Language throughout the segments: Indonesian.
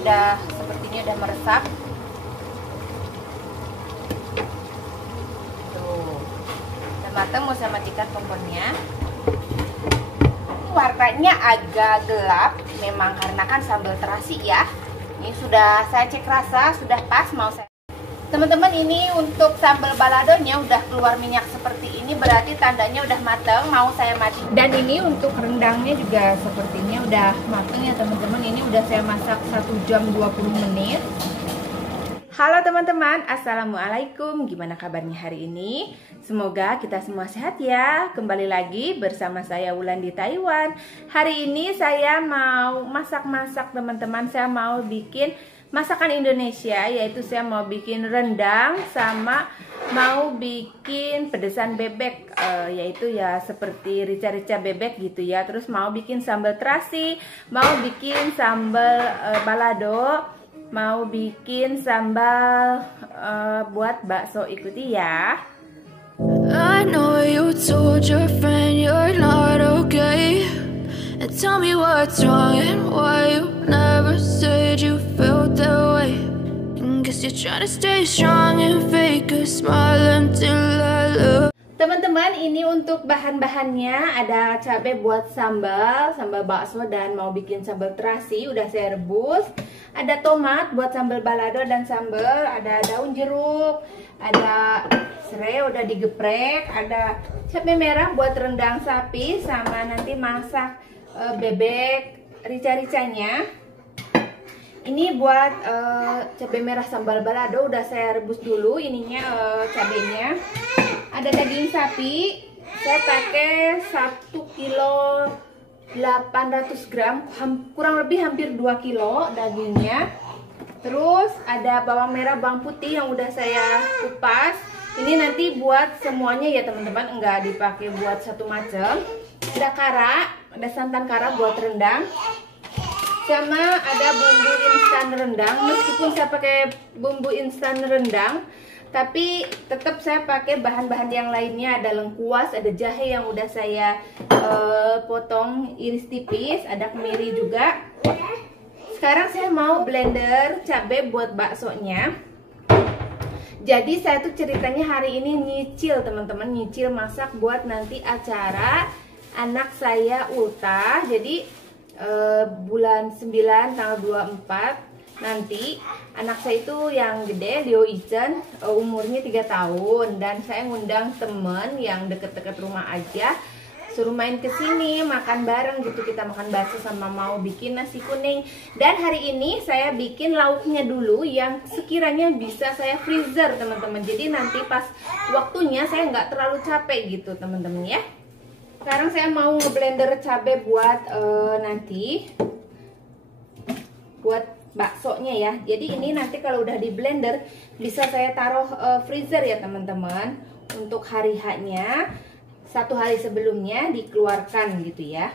udah sepertinya udah meresap. Tuh, udah matang. Mau saya matikan kompornya. Warnanya agak gelap, memang karena kan sambal terasi ya. Ini sudah saya cek rasa, sudah pas. Mau saya, teman-teman, ini untuk sambal baladonya udah keluar minyak seperti ini, berarti tandanya udah matang. Mau saya mati. Dan ini untuk rendangnya juga sepertinya udah matang ya teman-teman. Ini udah saya masak 1 jam 20 menit. Halo teman-teman, assalamualaikum. Gimana kabarnya hari ini? Semoga kita semua sehat ya. Kembali lagi bersama saya Wulan di Taiwan. Hari ini saya mau masak-masak teman-teman. Saya mau bikin masakan Indonesia, yaitu saya mau bikin rendang sama mau bikin pedesan bebek, yaitu ya seperti rica-rica bebek gitu ya. Terus mau bikin sambal terasi, mau bikin sambal balado, mau bikin sambal buat bakso. Ikuti ya. I know you told your friend you're not okay, and tell me what's wrong and why you never said you felt that way. And guess you're trying to stay strong and fake a smile until I look. Teman-teman, ini untuk bahan-bahannya. Ada cabai buat sambal bakso dan mau bikin sambal terasi, udah saya rebus. Ada tomat buat sambal balado dan sambal. Ada daun jeruk, ada serai udah digeprek, ada cabai merah buat rendang sapi, sama nanti masak bebek rica-ricanya. Ini buat cabai merah sambal balado, udah saya rebus dulu ininya, cabainya. Ada daging sapi, saya pakai 1 kilo 800 gram, kurang lebih hampir 2 kilo dagingnya. Terus ada bawang merah, bawang putih yang udah saya kupas. Ini nanti buat semuanya ya teman-teman, enggak dipakai buat satu macam. Ada kara, ada santan kara buat rendang. Sama ada bumbu instan rendang. Meskipun saya pakai bumbu instan rendang, tapi tetap saya pakai bahan-bahan yang lainnya. Ada lengkuas, ada jahe yang udah saya potong iris tipis, ada kemiri juga. Sekarang saya mau blender cabai buat baksonya. Jadi saya tuh ceritanya hari ini nyicil teman-teman, nyicil masak buat nanti acara anak saya ultah. Jadi bulan 9 tanggal 24 nanti anak saya itu yang gede, Leo Ichen, umurnya 3 tahun, dan saya ngundang temen yang deket-deket rumah aja, suruh main ke sini makan bareng gitu. Kita makan bakso sama mau bikin nasi kuning. Dan hari ini saya bikin lauknya dulu yang sekiranya bisa saya freezer teman-teman. Jadi nanti pas waktunya saya nggak terlalu capek gitu teman-teman ya. Sekarang saya mau ngeblender cabai buat nanti buat baksonya ya. Jadi ini nanti kalau udah di blender bisa saya taruh freezer ya teman-teman. Untuk hari H-nya 1 hari sebelumnya dikeluarkan gitu ya.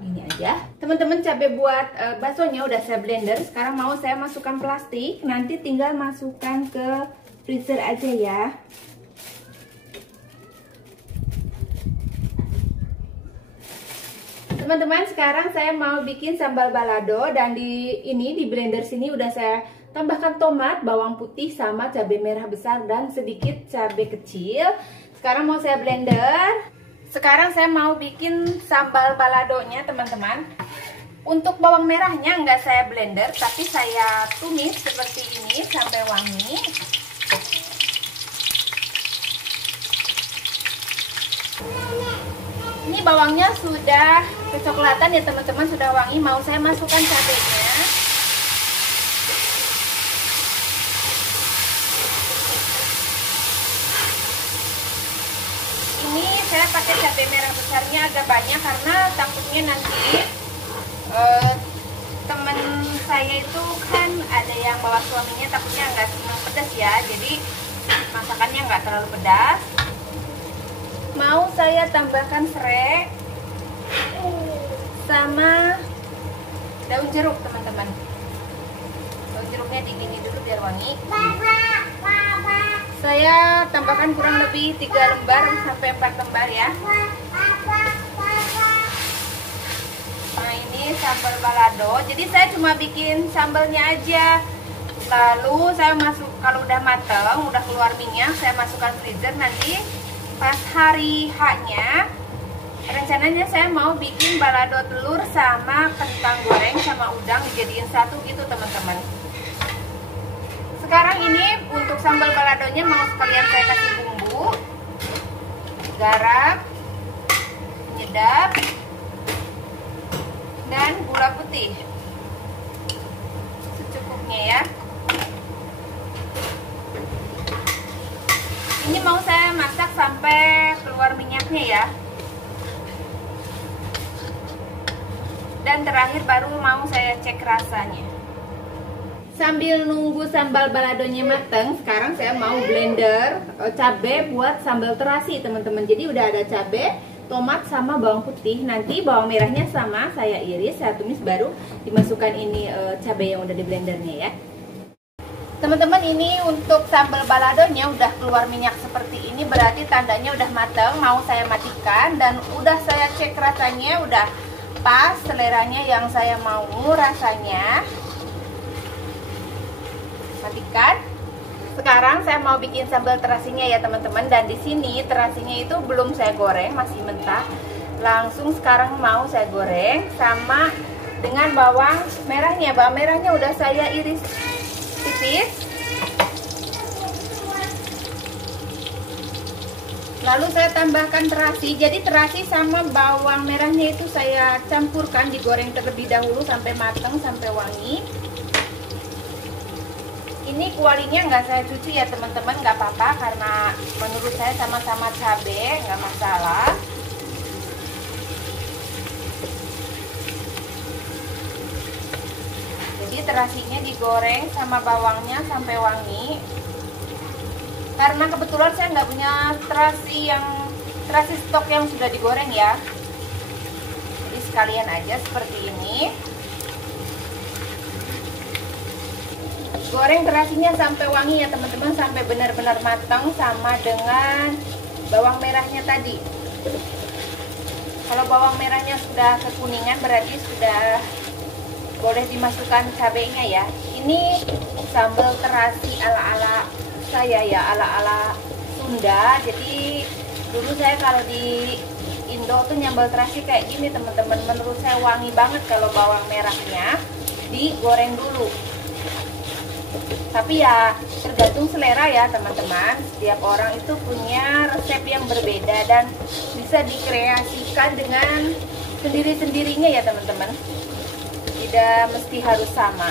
Ini aja teman-teman, cabai buat baksonya udah saya blender. Sekarang mau saya masukkan plastik, nanti tinggal masukkan ke freezer aja ya. Teman-teman, sekarang saya mau bikin sambal balado, dan di blender sini udah saya tambahkan tomat, bawang putih sama cabai merah besar dan sedikit cabai kecil. Sekarang mau saya blender. Sekarang saya mau bikin sambal baladonya teman-teman. Untuk bawang merahnya nggak saya blender, tapi saya tumis seperti ini sampai wangi. Ini bawangnya sudah kecoklatan ya teman-teman, sudah wangi. Mau saya masukkan cabenya. Ini saya pakai cabai merah besarnya agak banyak karena takutnya nanti temen saya itu kan ada yang bawa suaminya, takutnya nggak senang pedas ya. Jadi masakannya nggak terlalu pedas. Mau saya tambahkan serai sama daun jeruk teman-teman. Daun jeruknya digini dulu biar wangi. Saya tambahkan kurang lebih 3 lembar sampai 4 lembar ya. ini sambal balado. Jadi saya cuma bikin sambalnya aja. Lalu saya masuk, kalau udah mateng, udah keluar minyak, saya masukkan freezer. Nanti pas hari H-nya, rencananya saya mau bikin balado telur sama kentang goreng sama udang dijadiin satu gitu teman-teman. Sekarang ini untuk sambal baladonya mau sekalian saya kasih bumbu, garam, penyedap, dan gula putih secukupnya ya. Ini mau saya masak sampai keluar minyaknya ya. Dan terakhir baru mau saya cek rasanya. Sambil nunggu sambal baladonya mateng, sekarang saya mau blender cabai buat sambal terasi teman-teman. Jadi udah ada cabai, tomat sama bawang putih. Nanti bawang merahnya sama saya iris, saya tumis, baru dimasukkan ini cabai yang udah di blendernya ya. Teman-teman, ini untuk sambal baladonya udah keluar minyak seperti ini, berarti tandanya udah mateng. Mau saya matikan dan udah saya cek rasanya udah pas seleranya yang saya mau rasanya. Matikan. Sekarang saya mau bikin sambal terasinya ya teman-teman, dan di sini terasinya itu belum saya goreng, masih mentah. Langsung sekarang mau saya goreng sama dengan bawang merahnya. Bawang merahnya udah saya iris tipis. Lalu saya tambahkan terasi. Jadi terasi sama bawang merahnya itu saya campurkan, digoreng terlebih dahulu sampai matang, sampai wangi. Ini kualinya nggak saya cuci ya teman-teman, nggak apa-apa, karena menurut saya sama-sama cabai, nggak masalah. Jadi terasinya digoreng sama bawangnya sampai wangi. Karena kebetulan saya nggak punya terasi stok yang sudah digoreng ya. Jadi sekalian aja seperti ini. Goreng terasinya sampai wangi ya teman-teman, sampai benar-benar matang sama dengan bawang merahnya tadi. Kalau bawang merahnya sudah kekuningan berarti sudah boleh dimasukkan cabenya ya. Ini sambal terasi ala-ala saya ya, ala-ala Sunda. Jadi dulu saya kalau di Indo tuh nyambal terasi kayak gini teman-teman. Menurut saya wangi banget kalau bawang merahnya digoreng dulu. Tapi ya tergantung selera ya teman-teman. Setiap orang itu punya resep yang berbeda dan bisa dikreasikan dengan sendiri-sendirinya ya teman-teman. Tidak mesti harus sama.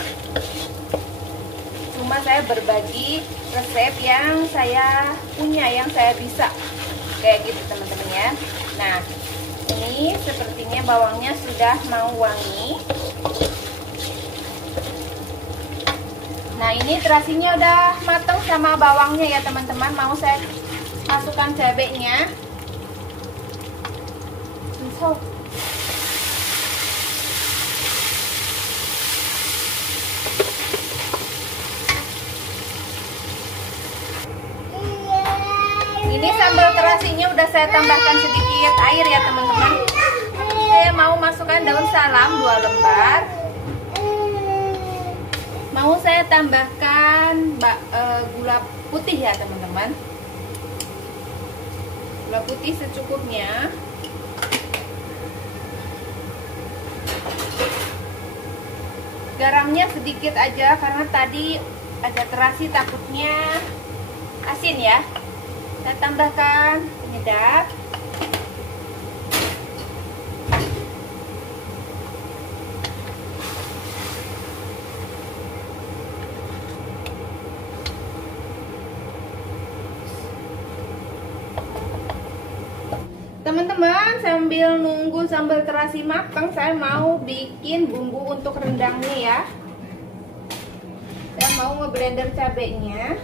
Cuma saya berbagi resep yang saya punya, yang saya bisa. Kayak gitu teman-teman ya. Nah, ini sepertinya bawangnya sudah mau wangi. Nah, ini terasinya udah matang sama bawangnya ya teman-teman. Mau saya masukkan cabenya. Ini sambal terasinya udah saya tambahkan sedikit air ya teman-teman. Saya mau masukkan daun salam 2 lembar. Mau saya tambahkan gula putih ya teman-teman. Gula putih secukupnya. Garamnya sedikit aja karena tadi ada terasi takutnya asin ya. Saya tambahkan penyedap. Teman-teman, sambil nunggu sambal terasi matang, saya mau bikin bumbu untuk rendangnya ya. Saya mau ngeblender cabenya.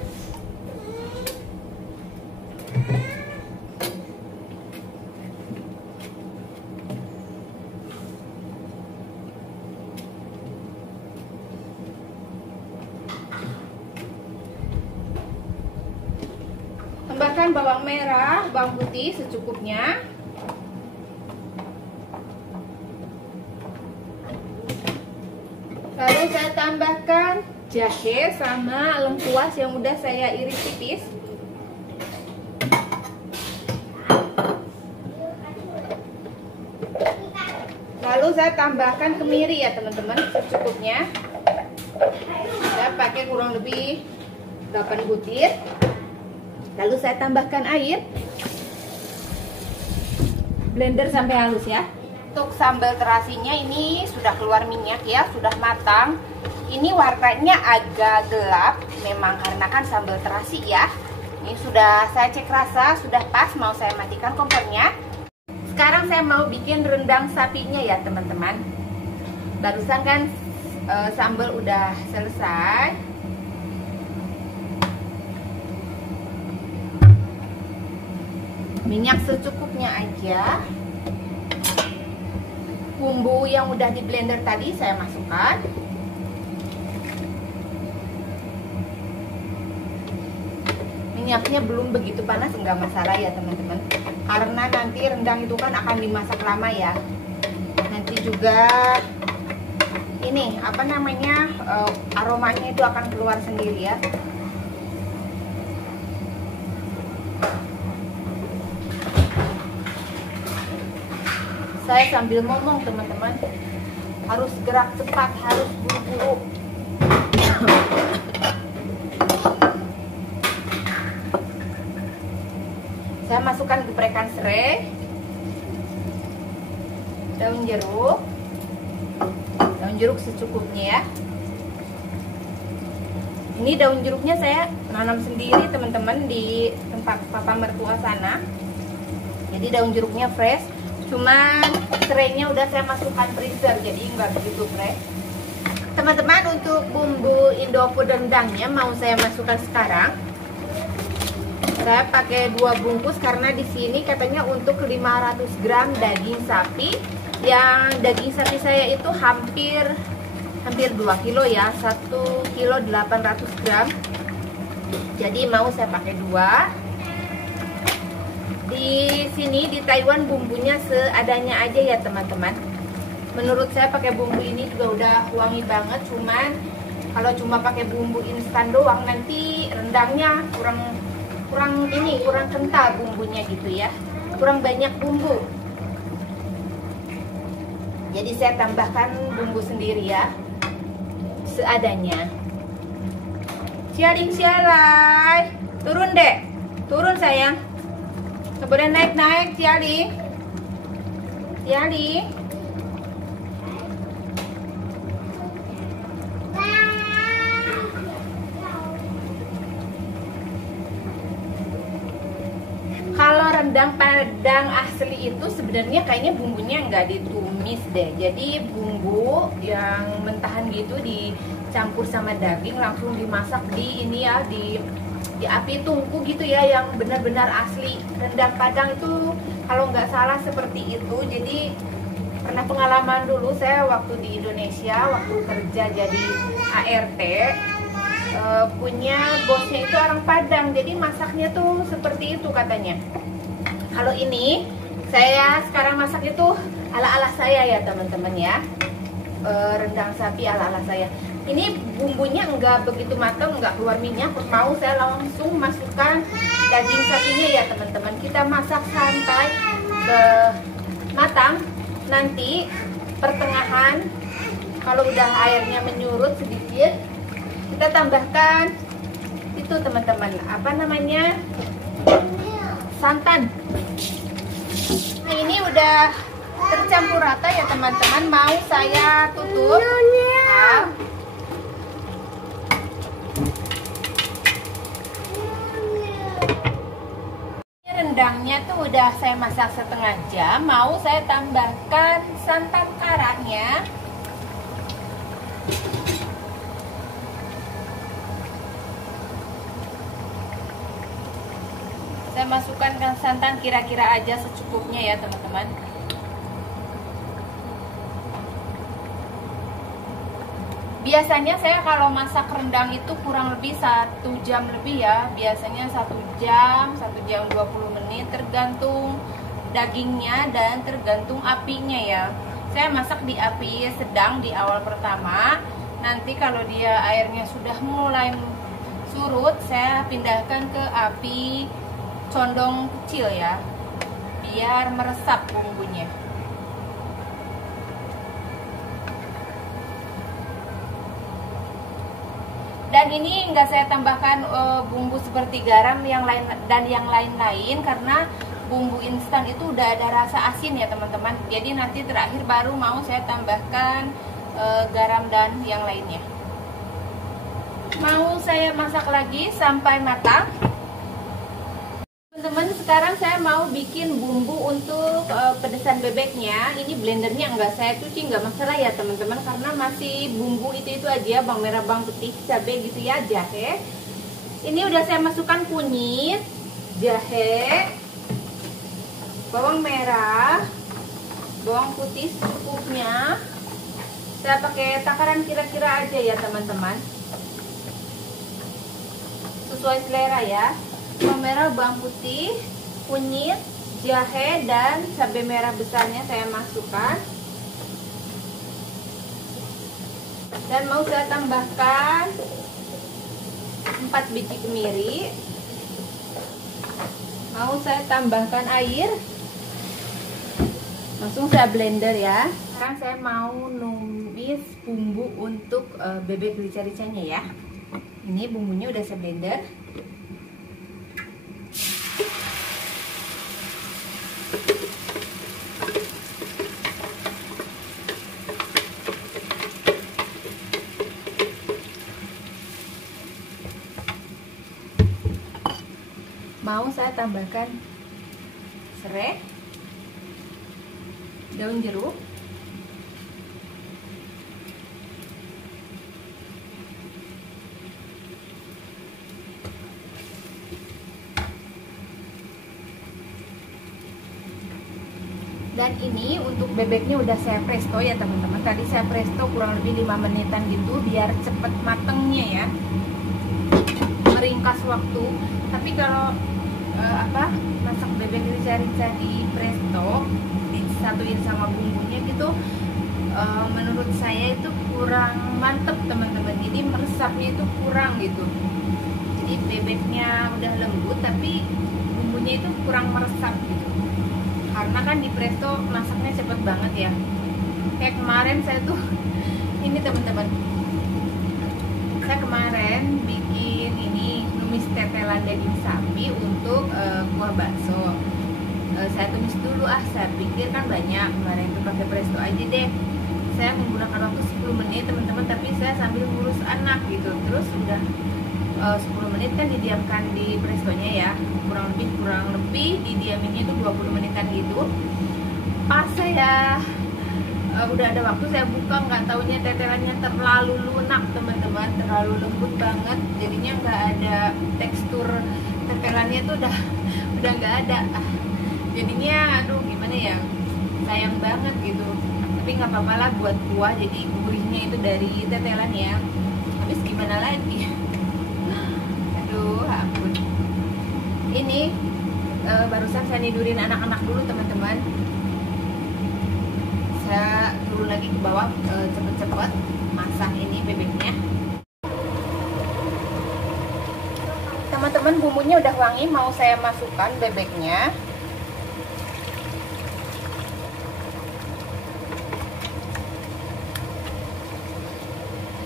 Tambahkan bawang merah, bawang putih secukupnya. Lalu saya tambahkan jahe sama lengkuas yang udah saya iris tipis. Lalu saya tambahkan kemiri ya teman-teman, secukupnya. Saya pakai kurang lebih 8 butir. Lalu saya tambahkan air. Blender sampai halus ya. Untuk sambal terasinya ini sudah keluar minyak ya, sudah matang. Ini warnanya agak gelap, memang karena kan sambal terasi ya. Ini sudah saya cek rasa, sudah pas, mau saya matikan kompornya. Sekarang saya mau bikin rendang sapinya ya teman-teman. Barusan kan sambal udah selesai. Minyak secukupnya aja. Bumbu yang udah di blender tadi saya masukkan. Minyaknya belum begitu panas, enggak masalah ya teman-teman, karena nanti rendang itu kan akan dimasak lama ya. Nanti juga ini apa namanya, aromanya itu akan keluar sendiri ya. Saya sambil ngomong teman-teman, harus gerak cepat, harus buru-buru. Saya masukkan geprekan serai, daun jeruk secukupnya ya. Ini daun jeruknya saya nanam sendiri teman-teman di tempat papa mertua sana. Jadi daun jeruknya fresh, cuman serainya udah saya masukkan freezer, jadi nggak begitu fresh. Teman-teman, untuk bumbu Indofood rendangnya mau saya masukkan sekarang. Saya pakai 2 bungkus karena di sini katanya untuk 500 gram daging sapi. Yang daging sapi saya itu hampir 2 kilo ya, 1 kilo 800 gram. Jadi mau saya pakai 2. Di sini di Taiwan bumbunya seadanya aja ya teman-teman. Menurut saya pakai bumbu ini juga udah wangi banget. Cuman kalau cuma pakai bumbu instan doang nanti rendangnya kurang kental bumbunya gitu ya, kurang banyak bumbu. Jadi saya tambahkan bumbu sendiri ya, seadanya. Sialing sialai, turun dek, turun sayang. Kemudian naik sialing. Kalau rendang Padang asli itu sebenarnya kayaknya bumbunya nggak ditumis deh. Jadi bumbu yang mentahan gitu dicampur sama daging langsung dimasak di ini ya, di api tungku gitu ya, yang benar-benar asli. Rendang Padang itu kalau nggak salah seperti itu. Jadi pernah pengalaman dulu saya waktu di Indonesia, waktu kerja jadi ART, punya bosnya itu orang Padang, jadi masaknya tuh seperti itu katanya. Kalau ini saya sekarang masak itu ala-ala saya ya teman-teman ya, rendang sapi ala-ala saya. Ini bumbunya enggak begitu matang, enggak keluar minyak. Mau saya langsung masukkan daging sapinya ya teman-teman. Kita masak sampai matang. Nanti pertengahan kalau udah airnya menyurut sedikit, kita tambahkan itu teman-teman, apa namanya, santan. Nah ini udah tercampur rata ya teman-teman. Mau saya tutup. Nah, rendangnya tuh udah saya masak setengah jam. Mau saya tambahkan santan karanya. Saya masukkan santan kira-kira aja secukupnya ya teman-teman. Biasanya saya kalau masak rendang itu kurang lebih 1 jam lebih ya. Biasanya 1 jam 20 menit, tergantung dagingnya dan tergantung apinya ya. Saya masak di api sedang di awal pertama. Nanti kalau dia airnya sudah mulai surut, saya pindahkan ke api condong kecil ya, biar meresap bumbunya. Dan ini enggak saya tambahkan bumbu seperti garam yang lain dan yang lain-lain, karena bumbu instan itu udah ada rasa asin ya teman-teman. Jadi nanti terakhir baru mau saya tambahkan garam dan yang lainnya. Mau saya masak lagi sampai matang. Teman-teman, sekarang saya mau bikin bumbu untuk pedesan bebeknya. Ini blendernya enggak saya cuci, enggak masalah ya teman-teman, karena masih bumbu itu aja, bawang merah, bawang putih, cabai gitu ya, jahe. Ini udah saya masukkan kunyit, jahe, bawang merah, bawang putih secukupnya. Saya pakai takaran kira-kira aja ya teman-teman, sesuai selera ya. Bawang merah, bawang putih, kunyit, jahe, dan cabai merah besarnya saya masukkan. Dan mau saya tambahkan 4 biji kemiri. Mau saya tambahkan air. Langsung saya blender ya. Sekarang saya mau numis bumbu untuk bebek rica-ricanya ya. Ini bumbunya udah saya blender. Mau saya tambahkan serai, daun jeruk, dan ini untuk bebeknya udah saya presto ya teman-teman. Tadi saya presto kurang lebih 5 menitan gitu biar cepet matengnya ya, meringkas waktu. Tapi kalau masak bebek rica-rica di presto disatuin sama bumbunya gitu, menurut saya itu kurang mantep teman-teman. Jadi meresapnya itu kurang gitu. Jadi bebeknya udah lembut tapi bumbunya itu kurang meresap gitu. Karena kan di presto masaknya cepet banget ya. Kayak kemarin saya tuh ini teman-teman, saya kemarin bikin ini numis tetelan daging sapi untuk kuah bakso. Saya tumis dulu, saya pikir kan banyak, kemarin itu pakai presto aja deh. Saya menggunakan waktu 10 menit teman-teman, tapi saya sambil ngurus anak gitu. Terus udah 10 menit kan didiamkan di prestonya ya, kurang lebih didiaminnya itu 20 menitan gitu. Pas saya udah ada waktu, saya buka, nggak taunya tetelannya terlalu lunak teman-teman, terlalu lembut banget, jadinya nggak ada tekstur tetelannya tuh udah nggak ada. Jadinya aduh gimana ya, sayang banget gitu. Tapi nggak apa-apa lah buat kuah, jadi gurihnya itu dari tetelan ya. Habis gimana lagi, aduh ampun. Ini barusan saya tidurin anak-anak dulu teman-teman. Saya turun lagi ke bawah, cepet-cepet masak ini bebeknya. Teman-teman, bumbunya udah wangi, mau saya masukkan bebeknya.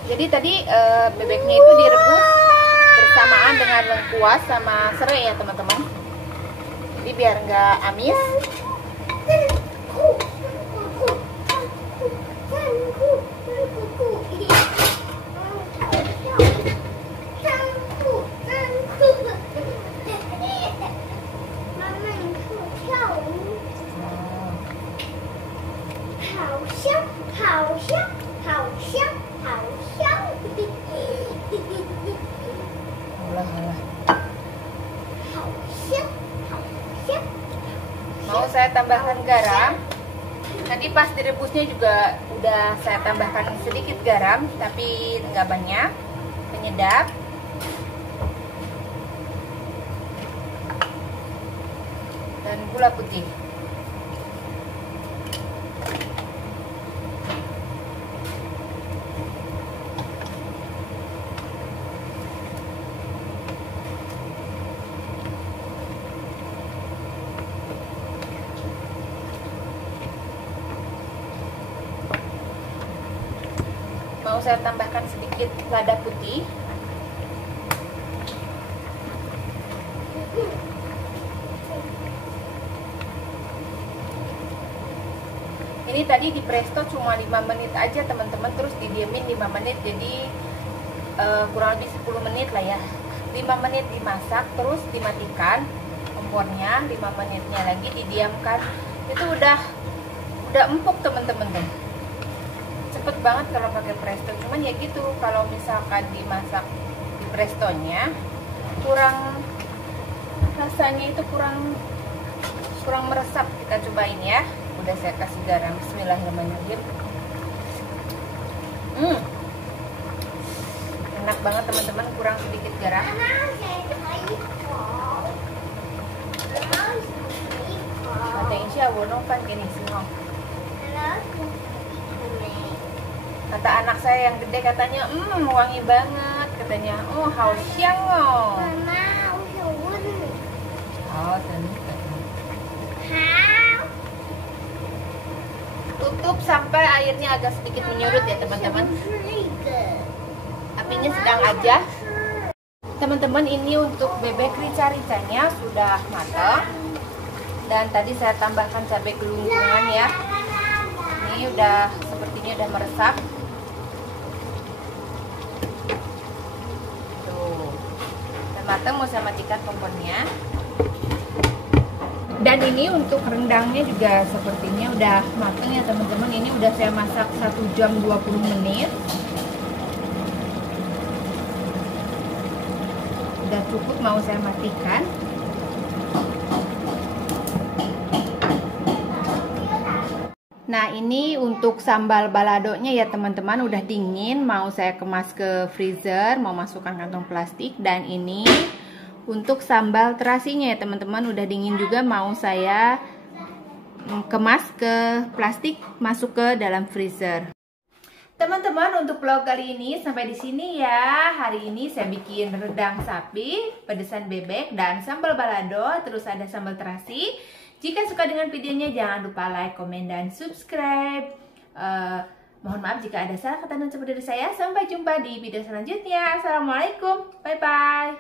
Jadi tadi bebeknya itu direbus bersamaan dengan lengkuas sama serai ya teman-teman. Jadi biar nggak amis. Mau saya tambahkan garam. Tadi pas direbusnya juga udah saya tambahkan sedikit garam, tapi nggak banyak, penyedap. Dan gula putih. mau saya tambahkan sedikit lada putih. Ini tadi di presto cuma 5 menit aja teman-teman, terus didiemin 5 menit, jadi kurang lebih 10 menit lah ya. 5 menit dimasak, terus dimatikan kompornya, 5 menitnya lagi didiamkan. Itu udah empuk teman-teman tuh. Cepet banget kalau pakai presto, cuman ya gitu, kalau misalkan dimasak di prestonya kurang, rasanya itu kurang meresap. Kita cobain ya. Udah saya kasih garam. Bismillahirrahmanirrahim. Enak banget teman-teman, kurang sedikit garam. Kata Insya Allah kan gini sih. Kata anak saya yang gede katanya, wangi banget katanya. Oh, hao xiang oh. Oh, tutup sampai airnya agak sedikit menyurut ya teman-teman. Apinya sedang aja. Teman-teman, ini untuk bebek rica-ricanya sudah matang. Dan tadi saya tambahkan cabai gelunggungan ya. Ini udah sepertinya udah meresap. Tuh. Udah matang, mau saya matikan kompornya. Dan ini untuk rendangnya juga sepertinya udah matang ya teman-teman. Ini udah saya masak 1 jam 20 menit. Udah cukup, mau saya matikan. Nah, ini untuk sambal baladonya ya teman-teman, udah dingin, mau saya kemas ke freezer, mau masukkan kantong plastik. Dan ini untuk sambal terasinya ya teman-teman, udah dingin juga, mau saya kemas ke plastik, masuk ke dalam freezer. Teman-teman, untuk vlog kali ini sampai di sini ya. Hari ini saya bikin rendang sapi, pedesan bebek, dan sambal balado, terus ada sambal terasi. Jika suka dengan videonya, jangan lupa like, komen, dan subscribe. Mohon maaf jika ada salah kata dan ucapan dari saya. Sampai jumpa di video selanjutnya. Assalamualaikum, bye-bye.